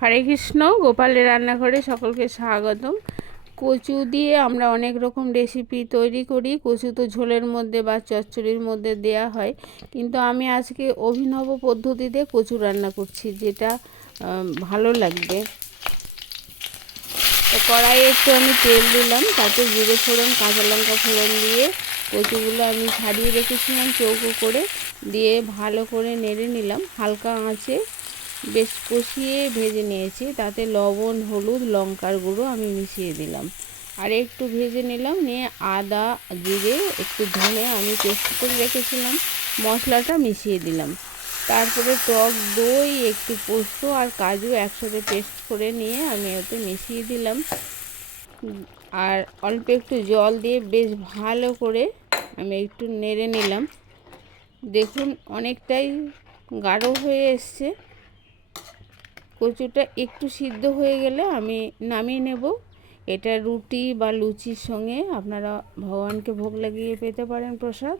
হরে কৃষ্ণ, গোপালের রান্নাঘরে সকলকে স্বাগতম। কচু দিয়ে আমরা অনেক রকম রেসিপি তৈরি করি। কচু তো ঝোলের মধ্যে বা চচ্চড়ির মধ্যে দেয়া হয়। কিন্তু আমি আজকে অভিনব পদ্ধতিতে কচু রান্না করছি, যেটা ভালো লাগবে। তো কড়াইয়ে একটু আমি তেল দিলাম, তাতে জিরে ফোড়ন, কাঁচা লঙ্কা ফোড়ন দিয়ে কচুগুলো আমি ছাড়িয়ে রেখেছিলাম চৌকো করে। দিয়ে ভালো করে নেড়ে নিলাম, হালকা আঁচে বেশ কষিয়ে ভেজে নিয়েছি। তাতে লবণ, হলুদ, লঙ্কার গুঁড়ো আমি মিশিয়ে দিলাম। আর একটু ভেজে নিলাম, নিয়ে আদা, জিরে, একটু ধনে আমি পেস্ট করে রেখেছিলাম, মশলাটা মিশিয়ে দিলাম। তারপরে টক দই, একটু পোস্ত আর কাজু একসাথে পেস্ট করে নিয়ে আমি ওতে মিশিয়ে দিলাম। আর অল্প একটু জল দিয়ে বেশ ভালো করে আমি একটু নেড়ে নিলাম। দেখুন, অনেকটাই গাঢ় হয়ে এসছে। কচুটা একটু সিদ্ধ হয়ে গেলে আমি নামিয়ে নেব। এটা রুটি বা লুচির সঙ্গে আপনারা ভগবানকে ভোগ লাগিয়ে পেতে পারেন প্রসাদ।